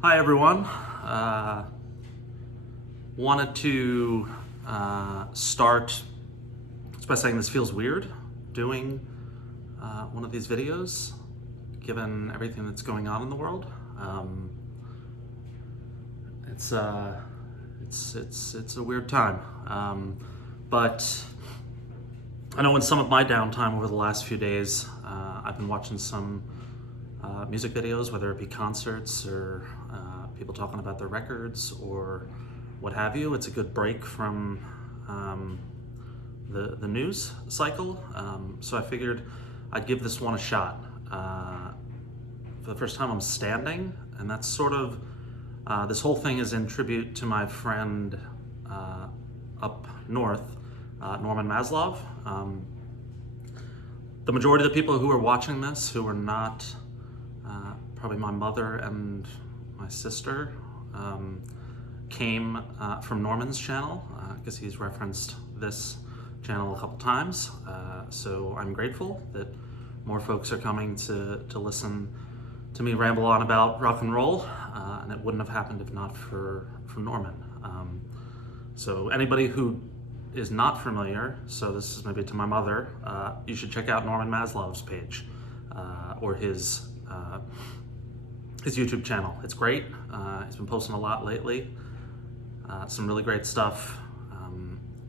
Hi everyone. Wanted to start by saying this feels weird doing one of these videos, given everything that's going on in the world. It's a weird time, but I know in some of my downtime over the last few days, I've been watching some music videos, whether it be concerts or people talking about their records or what have you. It's a good break from the news cycle, so I figured I'd give this one a shot. For the first time I'm standing, and that's sort of, this whole thing is in tribute to my friend up north, Norman Maslov. The majority of the people who are watching this, who are not probably my mother and my sister, came from Norman's channel, because he's referenced this channel a couple times. So I'm grateful that more folks are coming to listen to me ramble on about rock and roll, and it wouldn't have happened if not for Norman. So anybody who is not familiar, so this is maybe to my mother, you should check out Norman Maslov's page, or his YouTube channel. It's great. He's been posting a lot lately. Some really great stuff,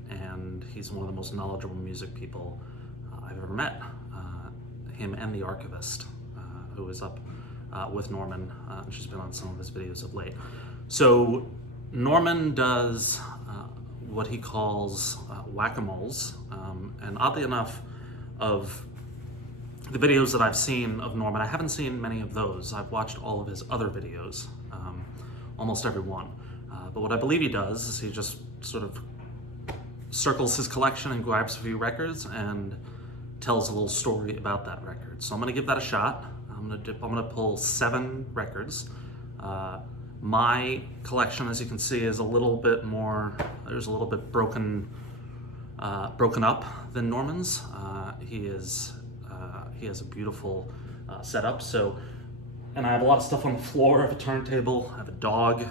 and he's one of the most knowledgeable music people I've ever met. Him and the archivist, who is up with Norman, and she's been on some of his videos of late. So Norman does what he calls whack-a-moles, and oddly enough, of the videos that I've seen of Norman, I haven't seen many of those. I've watched all of his other videos, almost every one. But what I believe he does is he just sort of circles his collection and grabs a few records and tells a little story about that record. So I'm gonna give that a shot. I'm gonna pull 7 records. My collection, as you can see, is a little bit more, there's a little bit broken up than Norman's. He has a beautiful setup. So, and I have a lot of stuff on the floor. I have a turntable, I have a dog.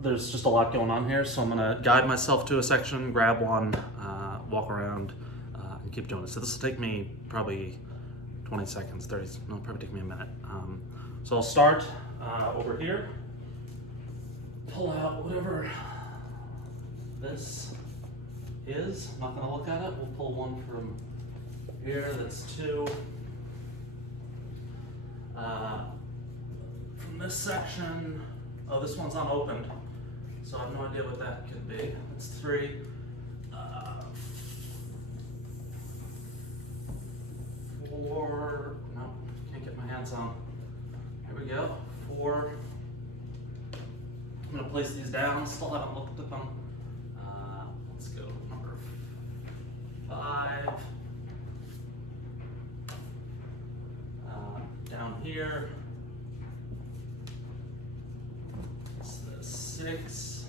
There's just a lot going on here, so I'm gonna guide myself to a section, grab one, walk around, and keep doing it. So this will take me probably 20 seconds, 30, no, probably take me a minute. So I'll start over here, pull out whatever this is. I'm not gonna look at it. We'll pull one from here, that's 2. From this section, oh, this one's unopened, so I have no idea what that could be. That's 3. 4, no, can't get my hands on. Here we go, 4. I'm gonna place these down, still haven't looked at them. Let's go number 5. Down here, it's the 6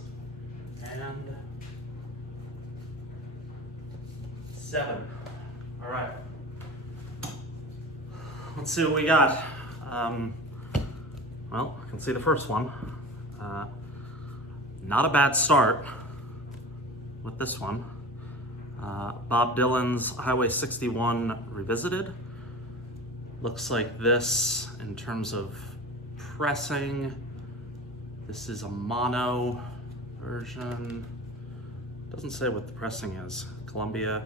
and 7. All right, let's see what we got. Well, I can see the first one. Not a bad start with this one. Bob Dylan's Highway 61 Revisited. Looks like this in terms of pressing. This is a mono version. Doesn't say what the pressing is. Columbia,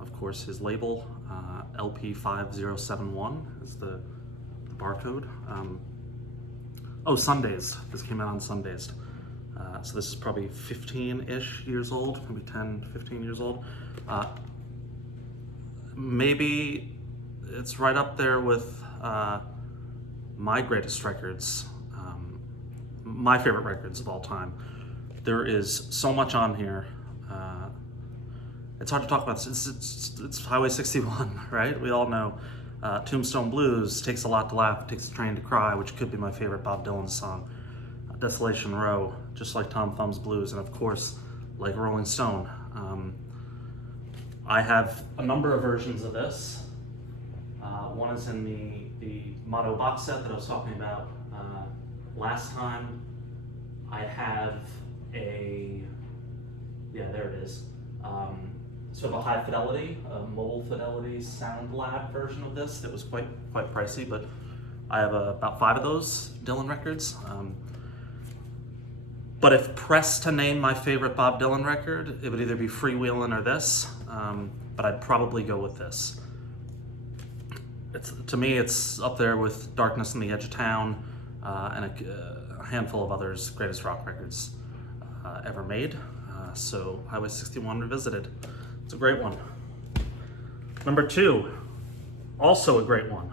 of course, his label, LP5071 is the barcode. Oh, Sundays. This came out on Sundays. So this is probably 15-ish years old, maybe 10, 15 years old. Maybe it's right up there with my greatest records, my favorite records of all time. There is so much on here. It's hard to talk about. It's Highway 61, right? We all know. Tombstone Blues, Takes a Lot to Laugh, Takes a Train to Cry, which could be my favorite Bob Dylan song. Desolation Row, Just Like Tom Thumb's Blues, and of course, Like a Rolling Stone. I have a number of versions of this. One is in the Motto box set that I was talking about last time. I have there it is. Sort of a high fidelity, mobile fidelity sound lab version of this that was quite pricey, but I have about 5 of those Dylan records. But if pressed to name my favorite Bob Dylan record, it would either be Freewheelin' or this, but I'd probably go with this. To me, it's up there with Darkness on the Edge of Town and a handful of others' greatest rock records ever made. So Highway 61 Revisited. It's a great one. Number 2, also a great one.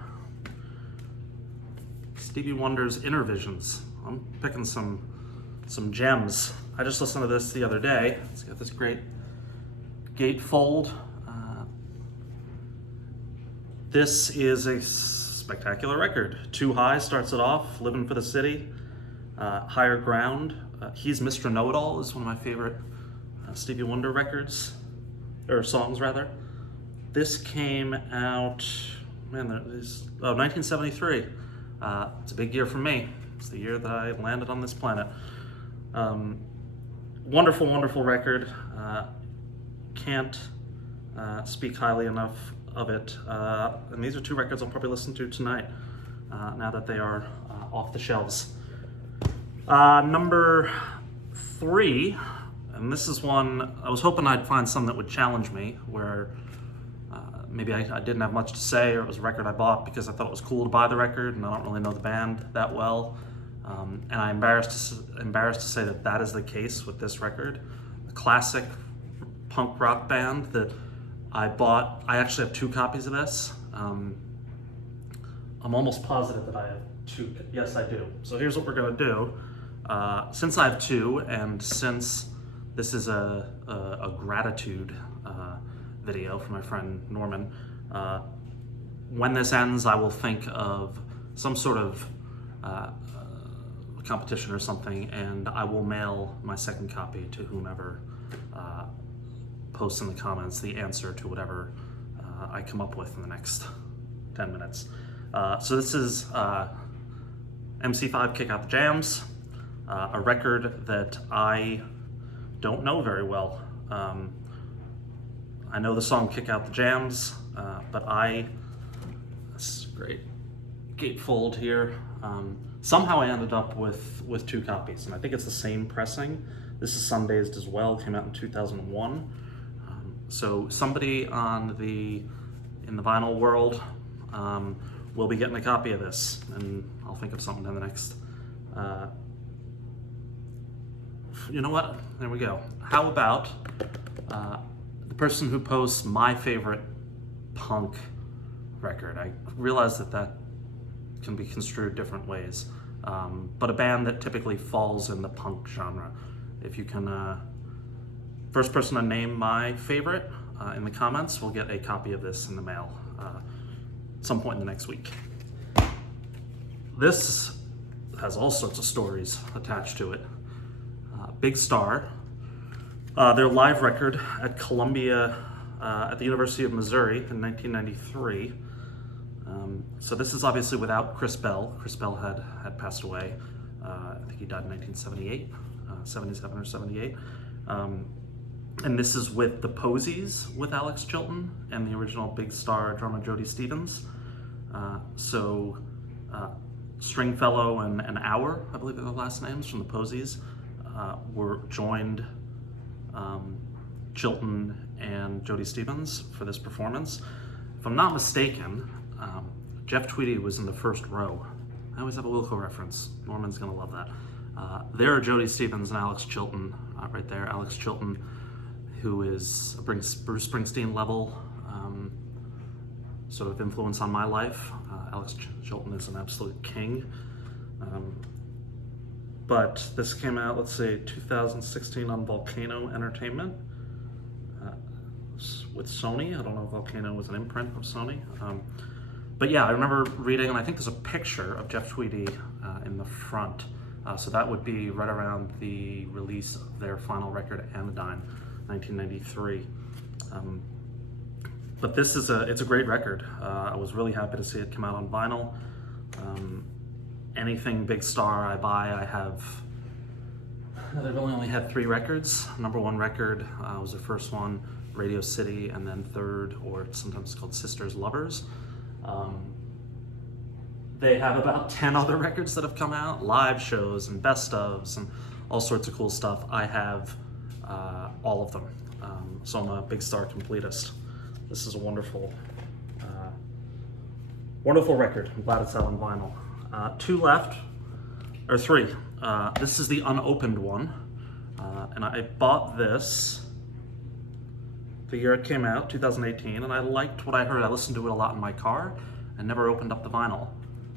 Stevie Wonder's Inner Visions. I'm picking some gems. I just listened to this the other day. It's got this great gatefold. This is a spectacular record. Too High starts it off, Living for the City. Higher Ground. He's Mr. Know-It-All is one of my favorite Stevie Wonder records, or songs rather. This came out, 1973. It's a big year for me. It's the year that I landed on this planet. Wonderful, wonderful record. Can't speak highly enough of it. And these are 2 records I'll probably listen to tonight, now that they are off the shelves. Number 3, and this is one, I was hoping I'd find some that would challenge me, where maybe I didn't have much to say, or it was a record I bought because I thought it was cool to buy the record, and I don't really know the band that well. And I'm embarrassed to say that is the case with this record. A classic punk rock band that I bought. I actually have 2 copies of this. I'm almost positive that I have 2. Yes, I do. So here's what we're gonna do. Since I have 2, and since this is a gratitude video for my friend Norman, when this ends, I will think of some sort of competition or something, and I will mail my second copy to whomever posts in the comments the answer to whatever I come up with in the next 10 minutes. So this is MC5 Kick Up Jams, a record that I don't know very well. I know the song Kick Out the Jams, but this is a great gatefold here. Somehow I ended up with 2 copies, and I think it's the same pressing. This is Sundazed as well, came out in 2001. So somebody in the vinyl world will be getting a copy of this, and I'll think of something in the next. You know what? There we go. How about the person who posts my favorite punk record? I realize that can be construed different ways, but a band that typically falls in the punk genre. If you can, first person to name my favorite in the comments will get a copy of this in the mail at some point in the next week. This has all sorts of stories attached to it. Big Star, their live record at Columbia, at the University of Missouri in 1993. So this is obviously without Chris Bell. Chris Bell had passed away. I think he died in 1978, 77 or 78. And this is with the Posies with Alex Chilton and the original Big Star drummer Jody Stevens. Stringfellow and Hour, I believe are the last names, from the Posies, were joined Chilton and Jody Stevens for this performance. If I'm not mistaken, Jeff Tweedy was in the first row. I always have a Wilco reference. Norman's gonna love that. There are Jody Stevens and Alex Chilton right there. Alex Chilton, who is a Bruce Springsteen level sort of influence on my life. Alex Chilton is an absolute king. But this came out, let's say, 2016 on Volcano Entertainment with Sony. I don't know if Volcano was an imprint of Sony. But yeah, I remember reading, and I think there's a picture of Jeff Tweedy in the front. So that would be right around the release of their final record, Anodyne, 1993. But this is it's a great record. I was really happy to see it come out on vinyl. Anything Big Star I buy, I have. They've only had 3 records. Number 1 record was their first one, Radio City, and then third, or sometimes called Sisters Lovers. They have about 10 other records that have come out, live shows and best ofs and all sorts of cool stuff. I have all of them, so I'm a Big Star completist. This is a wonderful, wonderful record. I'm glad it's out on vinyl. 2 left, or 3. This is the unopened one, and I bought this the year it came out, 2018, and I liked what I heard. I listened to it a lot in my car and never opened up the vinyl.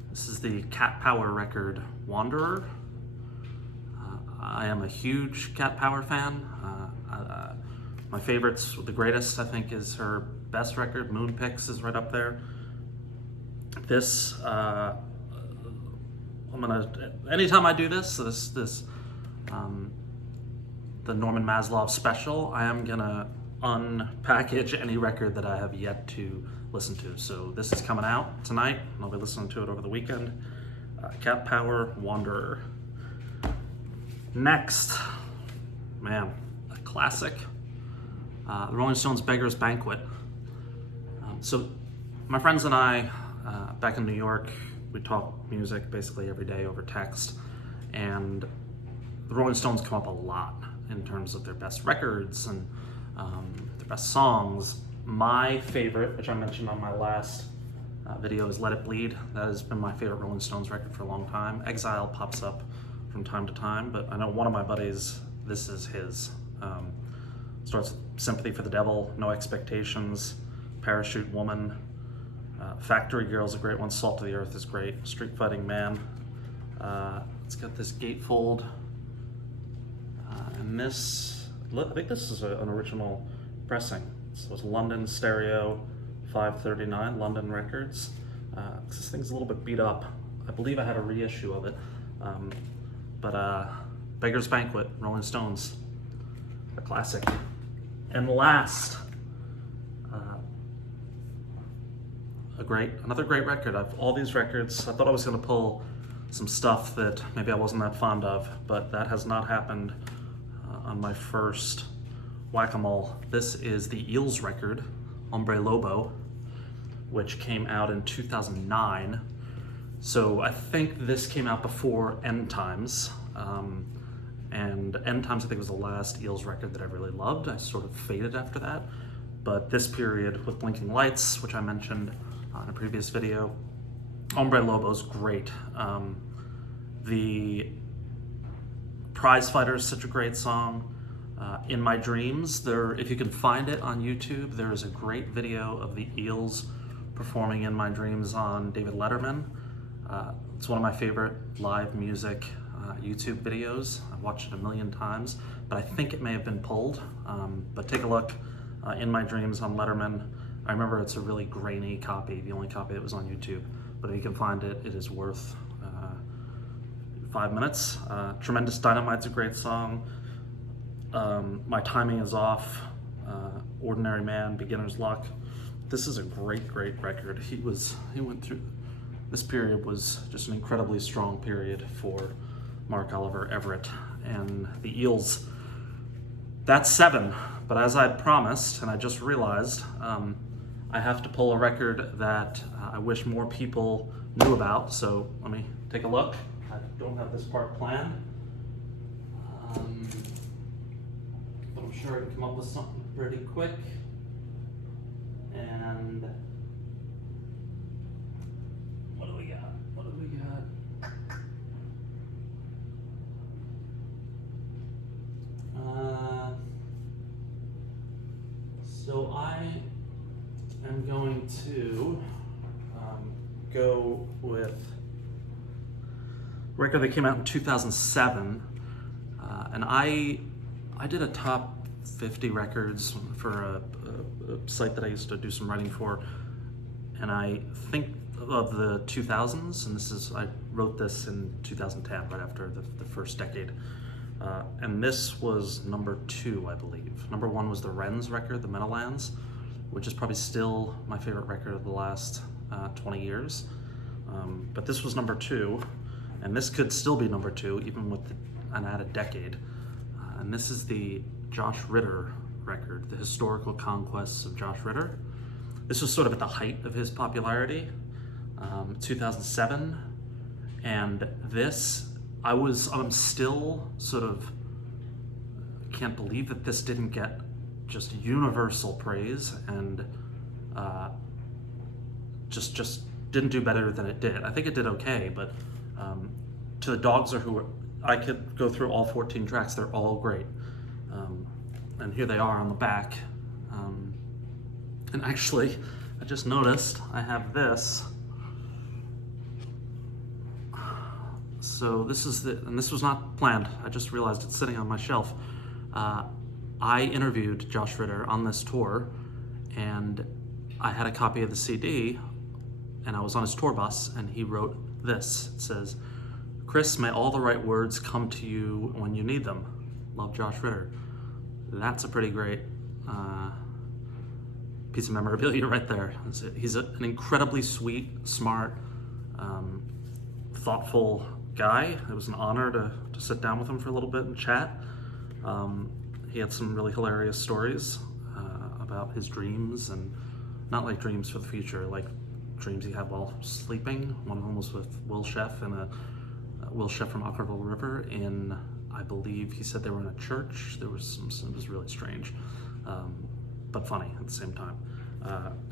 This is the Cat Power record, Wanderer. I am a huge Cat Power fan. My favorites, the greatest, I think, is her best record, Moonpix, is right up there. This, anytime I do this, the Norman Maslov special, I am gonna unpackage any record that I have yet to listen to. So this is coming out tonight, and I'll be listening to it over the weekend. Cat Power, Wanderer. Next, man, a classic. The Rolling Stones' Beggars Banquet. So my friends and I, back in New York, we talk music basically every day over text, and the Rolling Stones come up a lot in terms of their best records and their best songs. My favorite, which I mentioned on my last video, is Let It Bleed. That has been my favorite Rolling Stones record for a long time. Exile pops up from time to time, but I know one of my buddies, this is his. Starts with Sympathy for the Devil, No Expectations, Parachute Woman, Factory Girl's a great one, Salt of the Earth is great, Street Fighting Man. It's got this gatefold, and this, I think this is an original pressing. So it's London Stereo 539, London Records. This thing's a little bit beat up. I believe I had a reissue of it. But Beggars Banquet, Rolling Stones, a classic. And last, another great record. All these records, I thought I was going to pull some stuff that maybe I wasn't that fond of, but that has not happened on my first whack-a-mole. This is the Eels record, Hombre Lobo, which came out in 2009. So I think this came out before End Times. And End Times, I think, was the last Eels record that I really loved. I sort of faded after that. But this period with Blinking Lights, which I mentioned in a previous video, Hombre Lobo's great. The Prize Fighter is such a great song. In My Dreams, if you can find it on YouTube, there is a great video of the Eels performing In My Dreams on David Letterman. It's one of my favorite live music YouTube videos. I've watched it a million times, but I think it may have been pulled. But take a look, In My Dreams on Letterman. I remember it's a really grainy copy, the only copy that was on YouTube, but if you can find it, it is worth 5 minutes. Tremendous Dynamite's a great song. My Timing Is Off, Ordinary Man, Beginner's Luck. This is a great, great record. He went through, this period was just an incredibly strong period for Mark Oliver Everett and the Eels. That's 7, but as I promised, and I just realized, I have to pull a record that I wish more people knew about, so let me take a look. I don't have this part planned, but I'm sure I can come up with something pretty quick. And what do we got? So I am going to go with a record that came out in 2007, and I did a top 50 records for a site that I used to do some writing for, and I think of the 2000s, and I wrote this in 2010, right after the first decade, and this was number 2, I believe. Number 1 was the Wrens record, the Meadowlands, which is probably still my favorite record of the last 20 years. But this was number 2, and this could still be number 2 even with an added decade. And this is the Josh Ritter record, The Historical Conquests of Josh Ritter. This was sort of at the height of his popularity, 2007, and this, I'm still sort of, can't believe that this didn't get just universal praise and just didn't do better than it did. I think it did okay, but to the dogs or who, I could go through all 14 tracks, they're all great. And here they are on the back. And actually, I just noticed I have this. So this is and this was not planned. I just realized it's sitting on my shelf. I interviewed Josh Ritter on this tour, and I had a copy of the CD, and I was on his tour bus, and he wrote this. It says, "Chris, may all the right words come to you when you need them. Love, Josh Ritter." That's a pretty great piece of memorabilia right there. He's an incredibly sweet, smart, thoughtful guy. It was an honor to sit down with him for a little bit and chat. He had some really hilarious stories about his dreams, and not like dreams for the future, like dreams he had while sleeping. One of them was with Will Sheff and Will Sheff from Walkaround River in, I believe he said they were in a church. There was it was really strange, but funny at the same time.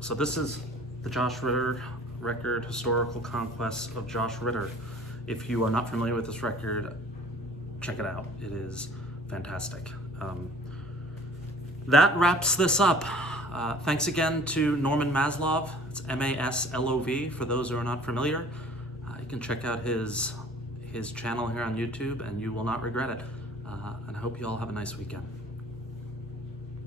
So this is the Josh Ritter record, Historical Conquests of Josh Ritter. If you are not familiar with this record, check it out. It is fantastic. That wraps this up. Thanks again to Norman Maslov. It's Maslov for those who are not familiar. You can check out his channel here on YouTube, and you will not regret it. And I hope you all have a nice weekend.